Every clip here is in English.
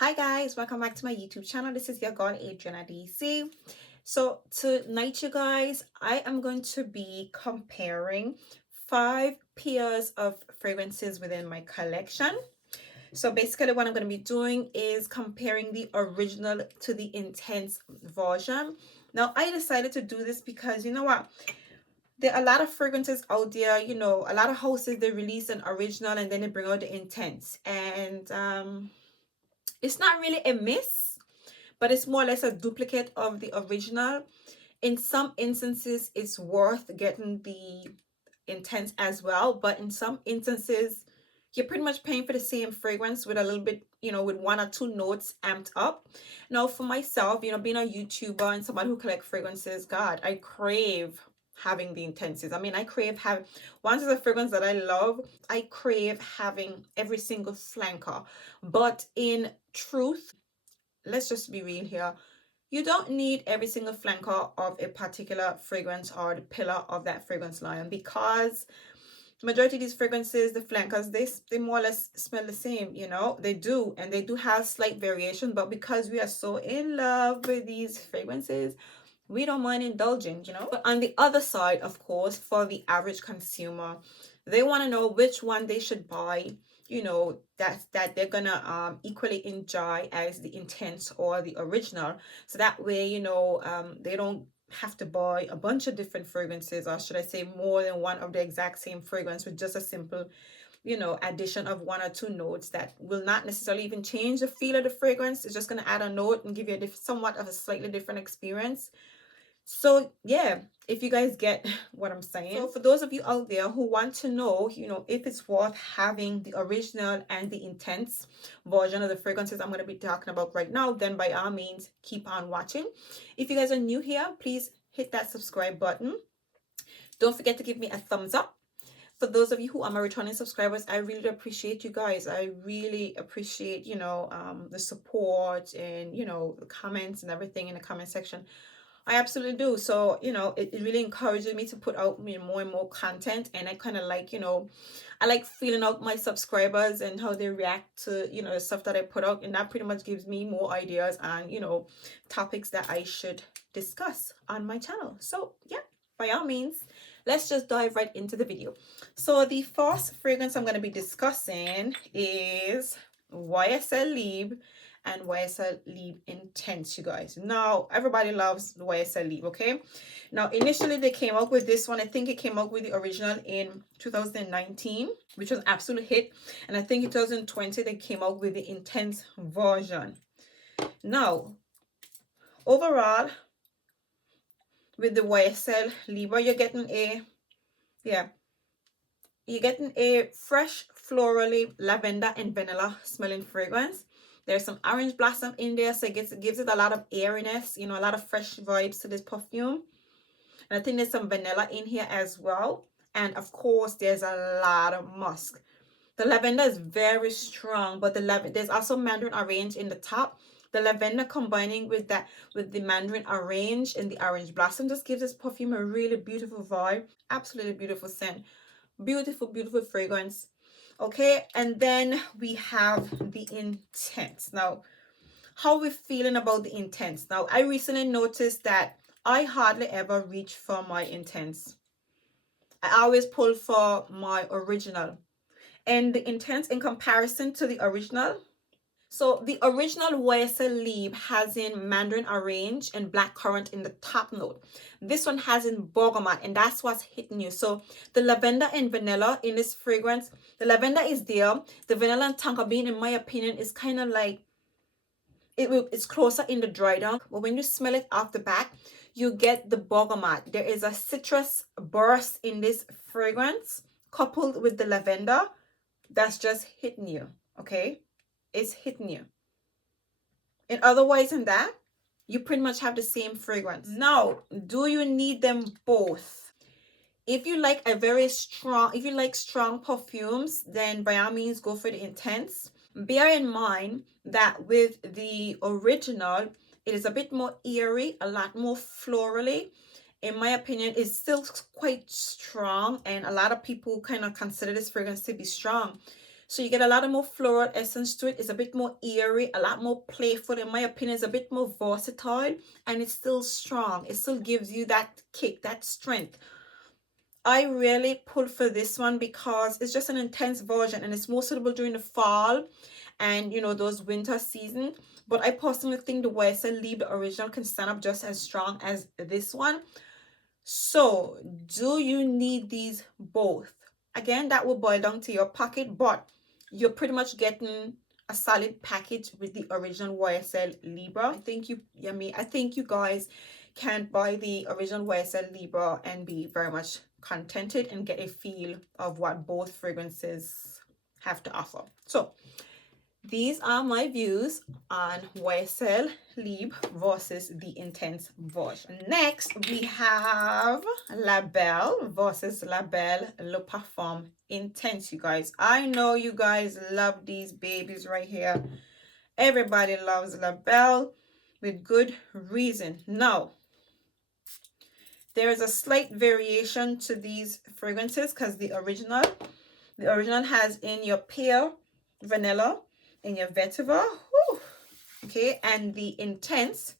Hi guys, welcome back to my YouTube channel. This is your girl Adriana DC. So tonight, you guys, I am going to be comparing 5 pairs of fragrances within my collection. So basically what I'm going to be doing is comparing the original to the intense version. Now I decided to do this because you know what? There are a lot of fragrances out there, a lot of houses, they release an original and then they bring out the intense. And it's not really a miss, but it's more or less a duplicate of the original. In some instances, it's worth getting the intense as well, but in some instances, you're pretty much paying for the same fragrance with a little bit, with 1 or 2 notes amped up. Now, for myself, being a YouTuber and somebody who collects fragrances, God, I crave having the intensities. I mean, I crave having, once it's a fragrance that I love, I crave having every single flanker. But in truth, let's just be real here. You don't need every single flanker of a particular fragrance or the pillar of that fragrance line, because majority of these fragrances, the flankers, they more or less smell the same. They do, and they do have slight variation, but because we are so in love with these fragrances, we don't mind indulging. But on the other side, of course, for the average consumer, they want to know which one they should buy, that they're gonna equally enjoy as the intense or the original. So that way, they don't have to buy a bunch of different fragrances, or should I say more than one of the exact same fragrance, with just a simple addition of 1 or 2 notes that will not necessarily even change the feel of the fragrance. It's just going to add a note and give you somewhat of a slightly different experience. So yeah, if you guys get what I'm saying. So for those of you out there who want to know, if it's worth having the original and the intense version of the fragrances I'm going to be talking about right now, then by all means, keep on watching. If you guys are new here, please hit that subscribe button. Don't forget to give me a thumbs up. For those of you who are my returning subscribers, I really appreciate you guys. I really appreciate, the support and, the comments and everything in the comment section. I absolutely do. So, it really encourages me to put out more and more content. And I kind of like, I like feeling out my subscribers and how they react to, the stuff that I put out. And that pretty much gives me more ideas on, topics that I should discuss on my channel. So, yeah, by all means, let's just dive right into the video. So the first fragrance I'm going to be discussing is YSL Libre and YSL Libre Intense, you guys. Now, everybody loves the YSL Libre, okay? Now, initially, they came out with this one. I think it came out with the original in 2019, which was an absolute hit. And I think in 2020, they came out with the Intense version. Now, overall, with the YSL Libre, you're getting a fresh, florally lavender and vanilla smelling fragrance. There's some orange blossom in there, so it gives it a lot of airiness, a lot of fresh vibes to this perfume. And I think there's some vanilla in here as well. And of course, there's a lot of musk. The lavender is very strong, but there's also mandarin orange in the top. The lavender combining with the mandarin orange and the orange blossom just gives this perfume a really beautiful vibe. Absolutely beautiful scent. Beautiful, beautiful fragrance. Okay, and then we have the Intense. Now, how are we feeling about the Intense? Now, I recently noticed that I hardly ever reach for my Intense. I always pull for my original. And the Intense, in comparison to the original, so the original YSL Libre has in mandarin orange and blackcurrant in the top note. This one has in bergamot, and that's what's hitting you. So the lavender and vanilla in this fragrance, the lavender is there. The vanilla and tonka bean, in my opinion, is kind of like, it's closer in the dry down. But when you smell it off the back, you get the bergamot. There is a citrus burst in this fragrance coupled with the lavender that's just hitting you, okay? It's hitting you. And otherwise than that, you pretty much have the same fragrance. Now, do you need them both? If you like strong perfumes, then by all means go for the Intense. Bear in mind that with the original, it is a bit more airy, a lot more florally. In my opinion, it's still quite strong, and a lot of people kind of consider this fragrance to be strong. So you get a lot of more floral essence to it. It's a bit more airy, a lot more playful. In my opinion, it's a bit more versatile, and it's still strong. It still gives you that kick, that strength. I really pull for this one because it's just an intense version, and it's more suitable during the fall and those winter season. But I personally think the YSL Libre original can stand up just as strong as this one. So do you need these both? Again, that will boil down to your pocket, but you're pretty much getting a solid package with the original YSL Libre. I think you guys can buy the original YSL Libre and be very much contented and get a feel of what both fragrances have to offer. So these are my views on YSL Libre versus the Intense version. Next, we have La Belle versus La Belle Le Parfum Intense, you guys. I know you guys love these babies right here. Everybody loves La Belle with good reason. Now, there is a slight variation to these fragrances because the original has in your pear, vanilla, in your vetiver, okay, and the intense,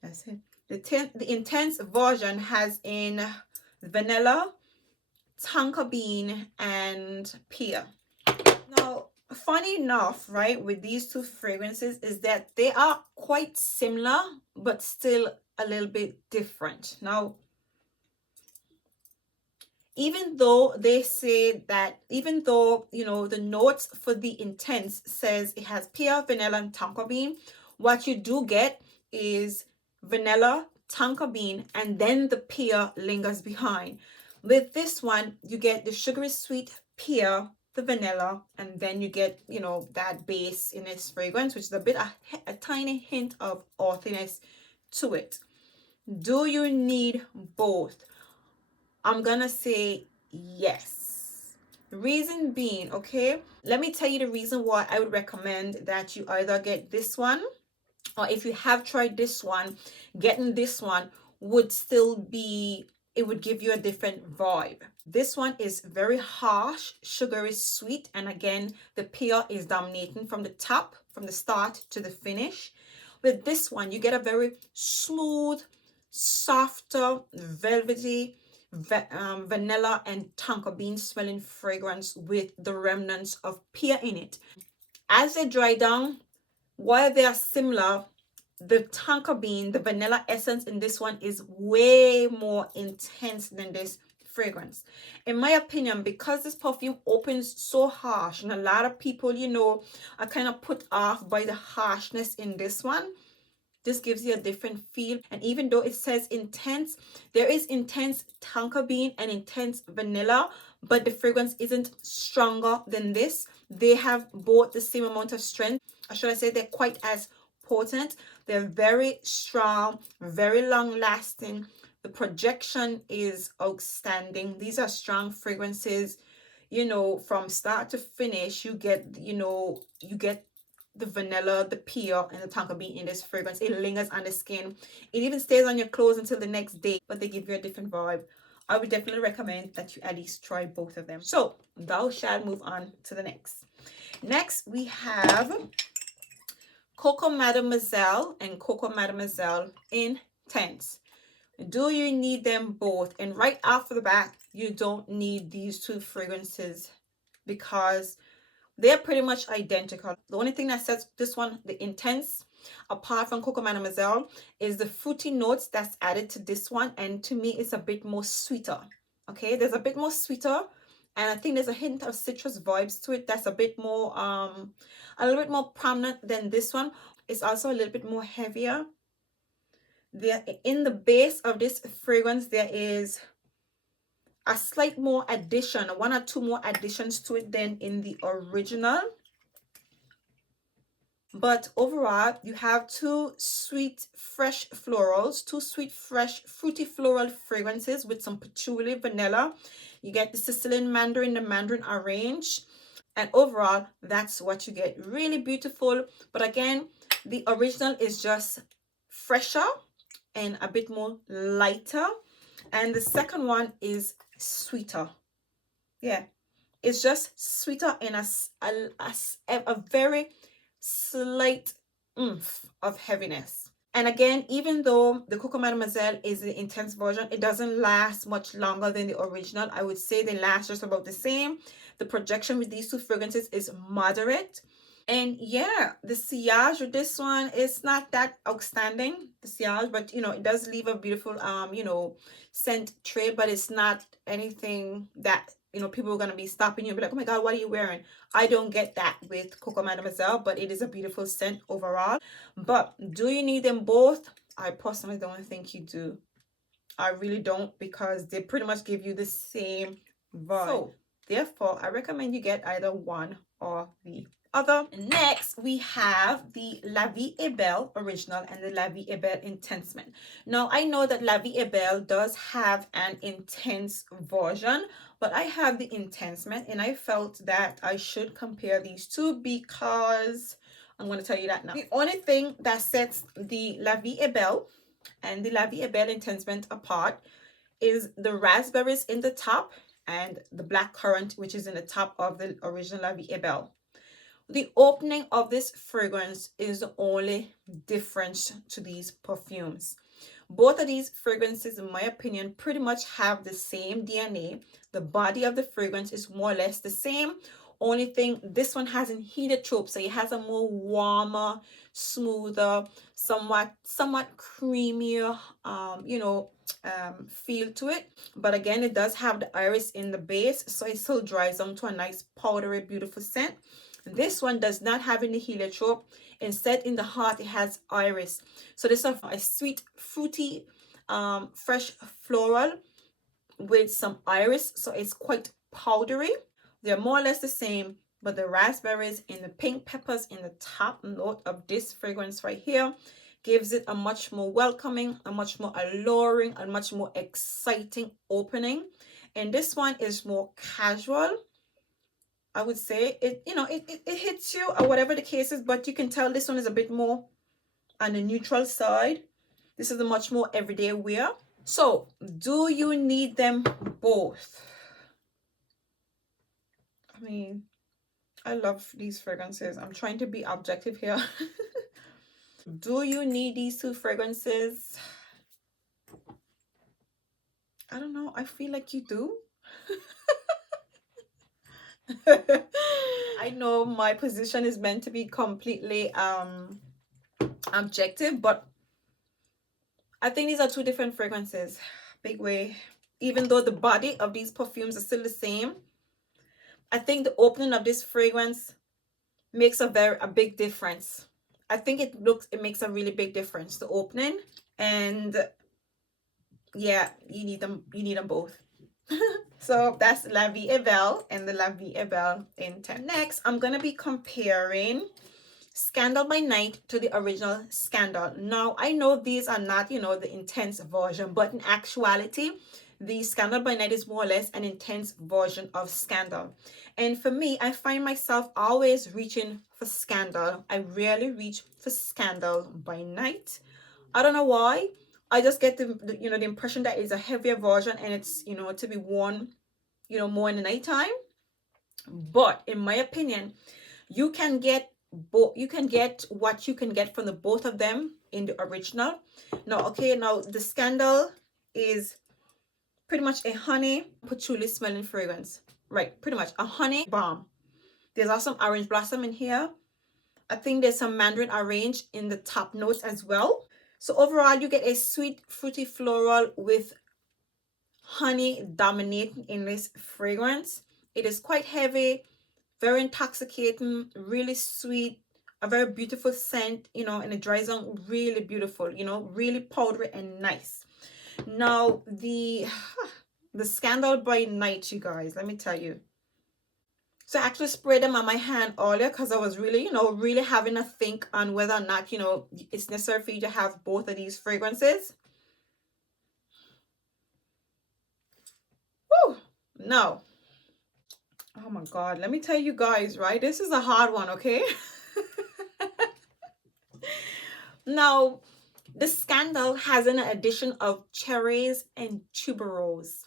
that's it. The intense version has in vanilla, tonka bean, and pear. Now, funny enough, right, with these two fragrances is that they are quite similar, but still a little bit different. Now, even though they say that, even though the notes for the intense says it has pear, vanilla, and tonka bean, what you do get is vanilla, tonka bean, and then the pear lingers behind. With this one, you get the sugary sweet pear, the vanilla, and then you get that base in this fragrance, which is a tiny hint of earthiness to it. Do you need both? I'm gonna say yes. Reason being, okay, let me tell you the reason why I would recommend that you either get this one, or if you have tried this one, getting this one would still be, it would give you a different vibe. This one is very harsh, sugary, sweet, and again, the pear is dominating from the top, from the start to the finish. With this one, you get a very smooth, softer, velvety, vanilla and tonka bean smelling fragrance with the remnants of pear in it. As they dry down, while they are similar, the tonka bean, the vanilla essence in this one is way more intense than this fragrance. In my opinion, because this perfume opens so harsh, and a lot of people, are kind of put off by the harshness in this one. This gives you a different feel. And even though it says intense, there is intense tonka bean and intense vanilla, but the fragrance isn't stronger than this. They have both the same amount of strength. Or should I say they're quite as potent. They're very strong, very long lasting. The projection is outstanding. These are strong fragrances. From start to finish, you get the vanilla, the pear, and the tonka bean in this fragrance. It lingers on the skin. It even stays on your clothes until the next day, but they give you a different vibe. I would definitely recommend that you at least try both of them. So thou shalt move on to the next. Next, we have Coco Mademoiselle and Coco Mademoiselle Intense. Do you need them both? And right off the bat, you don't need these two fragrances because they're pretty much identical. The only thing that sets this one, the Intense, apart from Coco Mademoiselle, is the fruity notes that's added to this one. And to me, it's a bit more sweeter. Okay, there's a bit more sweeter. And I think there's a hint of citrus vibes to it that's a bit more, a little bit more prominent than this one. It's also a little bit more heavier. In the base of this fragrance, there is a slight more addition, one or two more additions to it than in the original. But overall, you have two sweet, fresh florals, two sweet, fresh, fruity floral fragrances with some patchouli, vanilla. You get the Sicilian mandarin, the mandarin orange. And overall, that's what you get. Really beautiful. But again, the original is just fresher and a bit more lighter. And the second one is sweeter. Yeah, it's just sweeter in a very slight oomph of heaviness. And again, even though the Coco Mademoiselle is the intense version, it doesn't last much longer than the original. I would say they last just about the same. The projection with these two fragrances is moderate. And yeah, the sillage with this one is not that outstanding, the sillage, but you know, it does leave a beautiful scent trail, but it's not anything that people are gonna be stopping you and be like, oh my god, what are you wearing? I don't get that with Coco Mademoiselle, but it is a beautiful scent overall. But do you need them both? I personally don't think you do. I really don't, because they pretty much give you the same vibe. So therefore, I recommend you get either one or the other. Next, we have the La Vie est Belle original and the La Vie est Belle Intensement. Now, I know that La Vie est Belle does have an intense version, but I have the Intensement, and I felt that I should compare these two because I'm going to tell you that now. The only thing that sets the La Vie est Belle and the La Vie est Belle Intensement apart is the raspberries in the top and the black currant, which is in the top of the original La Vie est Belle. The opening of this fragrance is the only difference to these perfumes. Both of these fragrances, in my opinion, pretty much have the same DNA. The body of the fragrance is more or less the same. Only thing, this one has a heliotrope, so it has a more warmer, smoother, somewhat creamier, feel to it. But again, it does have the iris in the base, so it still dries down to a nice powdery, beautiful scent. This one does not have any heliotrope. Instead, in the heart, it has iris. So this is a sweet, fruity, fresh floral with some iris. So it's quite powdery. They're more or less the same, but the raspberries and the pink peppers in the top note of this fragrance right here gives it a much more welcoming, a much more alluring, a much more exciting opening. And this one is more casual. I would say it hits you or whatever the case is, but you can tell this one is a bit more on the neutral side. This is a much more everyday wear. So do you need them both? I mean, I love these fragrances. I'm trying to be objective here. Do you need these two fragrances? I don't know. I feel like you do. I know my position is meant to be completely objective, but I think these are two different fragrances. Big way. Even though the body of these perfumes are still the same, I think the opening of this fragrance makes a big difference. I think it makes a really big difference, the opening. And yeah, you need them both. So that's La Vie est Belle and the La Vie est Belle Intense. Next, I'm gonna be comparing Scandal by Night to the original Scandal. Now, I know these are not, the intense version, but in actuality, the Scandal by Night is more or less an intense version of Scandal. And for me, I find myself always reaching for Scandal. I rarely reach for Scandal by Night. I don't know why. I just get the impression that it's a heavier version and it's, to be worn, more in the nighttime. But in my opinion, you can get both. You can get what you can get from the both of them in the original. Now the Scandal is pretty much a honey patchouli smelling fragrance, right? Pretty much a honey bomb. There's also some orange blossom in here. I think there's some mandarin orange in the top notes as well. So overall, you get a sweet, fruity floral with honey dominating in this fragrance. It is quite heavy, very intoxicating, really sweet, a very beautiful scent, and it dries on really beautiful, really powdery and nice. Now, the Scandal by Night, you guys, let me tell you. So I actually sprayed them on my hand earlier because I was really, really having a think on whether or not, it's necessary for you to have both of these fragrances. Woo! No. Oh my God. Let me tell you guys, right? This is a hard one, okay? Now, the Scandal has an addition of cherries and tuberose.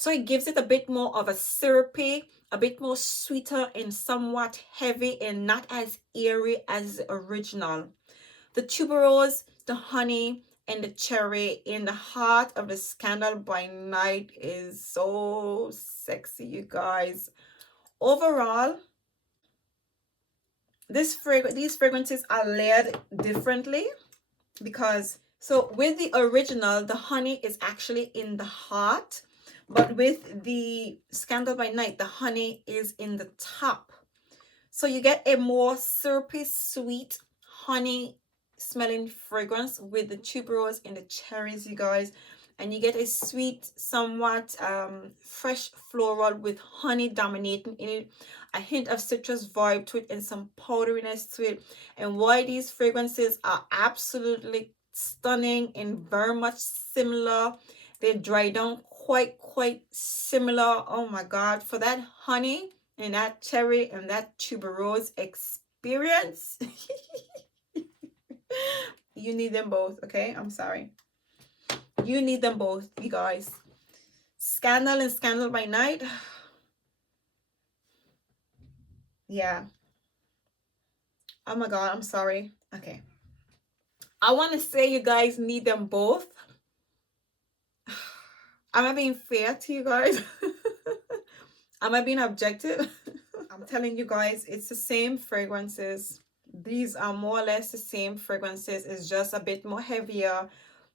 So it gives it a bit more of a syrupy, a bit more sweeter and somewhat heavy and not as airy as the original. The tuberose, the honey, and the cherry in the heart of the Scandal by Night is so sexy, you guys. Overall, these fragrances are layered differently because, so with the original, the honey is actually in the heart, but with the Scandal by Night, the honey is in the top. So you get a more syrupy, sweet, honey smelling fragrance with the tuberose and the cherries, you guys. And you get a sweet, somewhat fresh floral with honey dominating in it, a hint of citrus vibe to it, and some powderiness to it. And why these fragrances are absolutely stunning and very much similar. They dry down quite similar. Oh my god, for that honey and that cherry and that tuberose experience, you need them both. Okay, I'm sorry, you need them both, you guys. Scandal and Scandal by Night. Yeah, oh my god, I'm sorry. Okay, I want to say you guys need them both. Am I being fair to you guys? Am I being objective? I'm telling you guys, it's the same fragrances. These are more or less the same fragrances. It's just a bit more heavier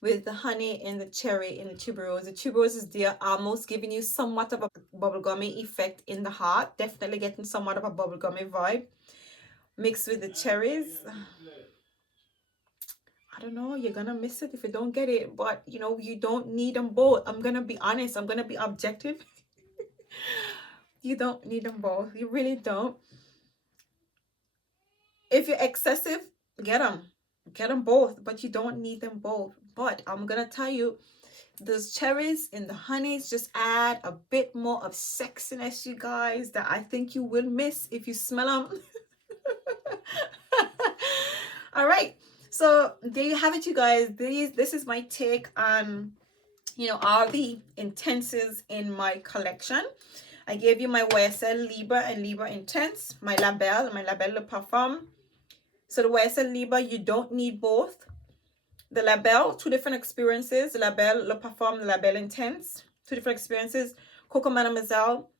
with the honey and the cherry and the tuberose. The tuberose is there, almost giving you somewhat of a bubblegummy effect in the heart. Definitely getting somewhat of a bubblegummy vibe mixed with the cherries. I don't know, you're gonna miss it if you don't get it, but you know, you don't need them both. I'm gonna be honest, I'm gonna be objective. You don't need them both, you really don't. If you're excessive, get them both, but you don't need them both. But I'm gonna tell you, those cherries and the honeys just add a bit more of sexiness, you guys, that I think you will miss if you smell them. All right, so there you have it, you guys. This is my take on, you know, all the intenses in my collection. I gave you my YSL Libre and Libre Intense, my Label Le Parfum. So the YSL Libre, you don't need both. The Label, two different experiences. The Label Le Parfum, the Label Intense, two different experiences. Coco Mademoiselle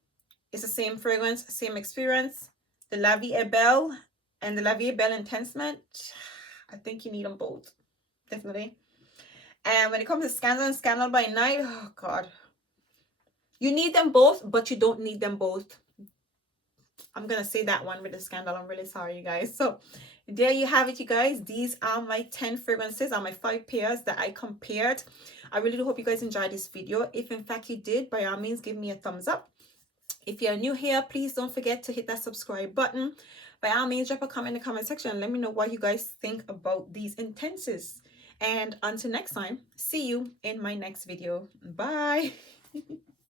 is the same fragrance, same experience. The La Vie est Belle and the La Vie est Belle Intensement, I think you need them both, definitely. And when it comes to Scandal and Scandal by Night, oh god, you need them both, but you don't need them both. I'm gonna say that one with the Scandal. I'm really sorry, you guys. So there you have it, you guys. These are my 10 fragrances, are my 5 pairs that I compared. I really do hope you guys enjoyed this video. If in fact you did, by all means give me a thumbs up. If you're new here, please don't forget to hit that subscribe button. By all means, drop a comment in the comment section and let me know what you guys think about these intenses. And until next time, see you in my next video. Bye.